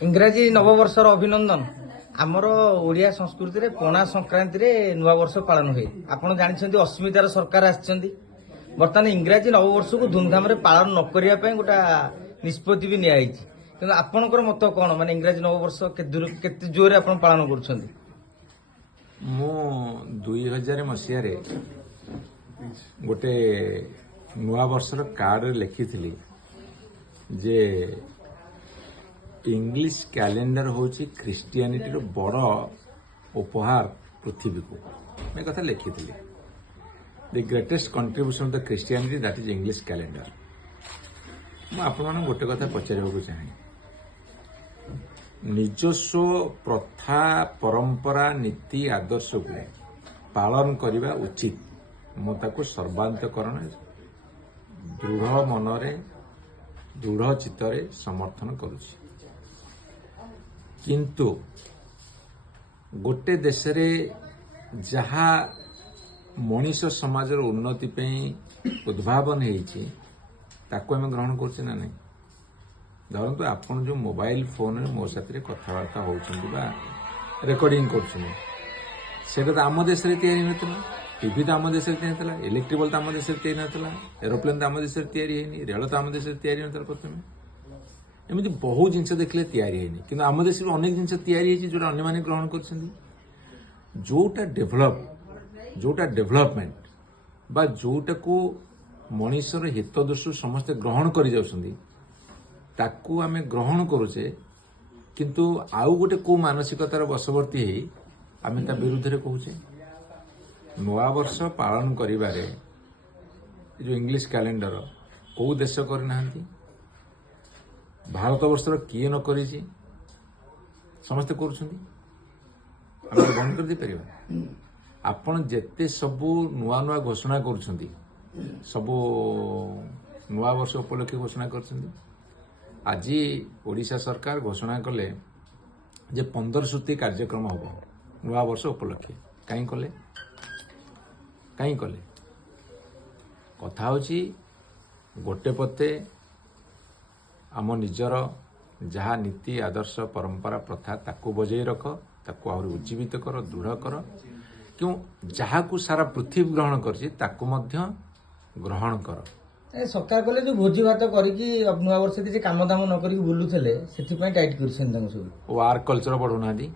इंग्राजी नववर्षर अभिनंदन आमर ओडिया संस्कृति रे पणा संक्रांति रे नुआ वर्ष पालन हुए। आपण जानिछन्ती अस्मितार सरकार आछन्ती वर्तमान इंग्राजी नववर्ष को धूमधाम रे पालन न करिया पय गोटा निष्पत्ति भी निया आइछि। किंतु आपणकर मत कोन माने इंग्राजी नववर्ष केते जोरे आपण पालन करूछन्ती? मु 2000 मसिया रे गोटे नुआ वर्षर कार्ड लिखिथिली जे इंग्लिश कैलेंडर होची क्रिश्चियनिटी रो बड़ उपहार पृथ्वी को मैं कथा लिखी थी। The greatest contribution of the Christianity that is English calendar. मैं आपण गोटे कथा पचार चाहे निजस्व प्रथा परंपरा नीति आदर्श को पालन करने उचित मुझे सर्वांतकरण दृढ़ मनरे दृढ़ चित्तरे समर्थन करुछि। किंतु गोटे देश रे जहा मनीष समाज उन्नति पे उद्भावन होती आम ग्रहण कर ना नहीं। धरतु आपन जो मोबाइल फोन रे मो साथी कथबार्ता होउछन्ती बा रेकर्डिंग करछन्ती आम देश रे तैयारी नथिला। टीवी तो आम देश रे तैयारी नथिला, इलेक्ट्रिक बल्ब तो आम देश रे तैयारी नथिला, एरोप्लेन तो आम देश रे तैयारी हेनी, रेल तो आम देश रे तैयारी नथिला। प्रथमे एमती बहुत जिनस देखले तैयारी हेनी, किंतु आम देश में अनेक जिनस तैयारी हेछि जोटा अन्य माने ग्रहण करछन्ती। जोटा डेभलपमेंट बा जोटा को मनीषर हित दृष्टि समस्ते ग्रहण करि जाउछन्ती ताकू आमे ग्रहण करूचे। किंतु आउ गोटे को मानसिकतार बशवर्ती हेई आमे ता विरुद्ध रे कहूचे। नवा वर्ष पालन करिबारे जो इंग्लिश कैलेंडर को देश करनाहांती, भारत वर्षर किए न करी समस्ते करुछन्ती। बंद कर दी परिबा। आपण जेते सबु नुआ नुआ घोषणा करुछन्ती, सबु नुआ वर्ष उपलक्षे घोषणा करछन्ती। आज ओडिशा सरकार घोषणा कले जे 15 सूत्री कार्यक्रम होबो नुआ वर्ष उपलक्षे। काई कले कथा होची गोटे पते आम निजर जहा नीति आदर्श परंपरा प्रथा ताकू बजाई रख, ताकू आहरी उज्जीवित कर, दृढ़ कर। क्यों जहाँ को सारा पृथ्वी ग्रहण कर ग्रहण कर। सरकार कले जो भोजी भात करिकी नुआ वर्ष जे काम दाम न करिकी बुलुथले सेति पय टाइट करछन तांग सब वार्क कल्चर बढ़ुना दी।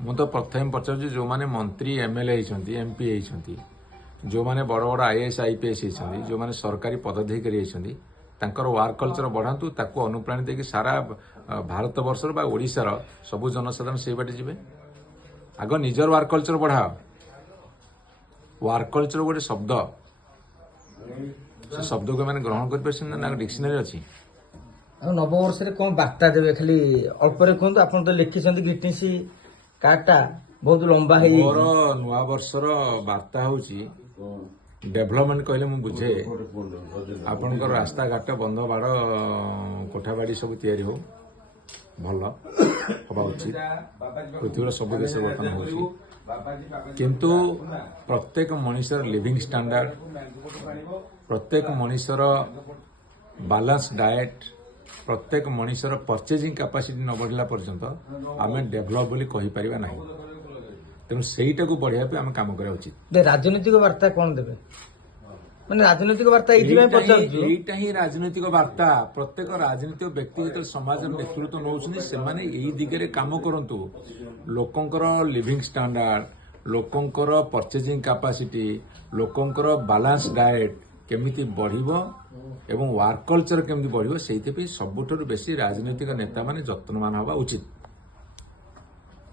मु तो प्रथम पचार जो माने मंत्री एमएलए होइछन्ती, एमपी होइछन्ती, जो माने बड़ बड़ आईएएस आईपीएस होइछन्ती, जो माने सरकारी पदाधिकारी होइछन्ती तांकर वार्क कल्चर बढ़ातु, ताकू अनुप्राणित होकर सारा भारत वर्षर बा ओडिशार सबु जनसाधारण से बाटे जिबे। आग निजर वार्क कल्चर बढ़ाओ। वार्क कल्चर गोटे शब्द, से शब्द को मैंने ग्रहण कर ना डिक्शनरी अच्छी। नववर्ष रे कोन बार्ता देबे खाली अल्प रे कोन आपन तो लिखिसंती ग्रीटिंग्स कार्डटा बहुत लंबा है। मोर नुआ वर्षर वार्ता होची डेभलपमेंट कहले मु बुझे आपनकर रास्ता घाट बंध बाड़ कोठा बाड़ी सब तैयारी हो भल हवा उचित। पृथ्वीर सब देश बर्तमान होची, किंतु प्रत्येक मनीषर लिविंग स्टैंडर्ड, प्रत्येक मनीषर बैलेंस डाएट, प्रत्येक मनीषर परचेजिंग कैपेसिटी न बढ़ला पर्यंत आमे डेभलप बोली कहि परिबा नाही। तेणु सेटा को बढ़िया पे आम काम करा उचित। राजनीतिक वार्ता कौन देवे माने राजनीतिक वार्ता एटा ही राजनीतिक वार्ता। प्रत्येक राजनीतिक व्यक्तिगत समाज नेतृत्व नौछन्ती सेमाने एई दिगरे काम करंतु। लोकंकर लिविंग स्टैंडर्ड, लोकंकर परचेजिंग कैपेसिटी, लोकंकर बैलेंस डाएट केमिति बढ़िबो एवं वार्क कल्चर केमिति बढ़िबो, सेइते पे सबुठुर बेसी राजनीतिक नेता माने जत्नवान हवा उचित।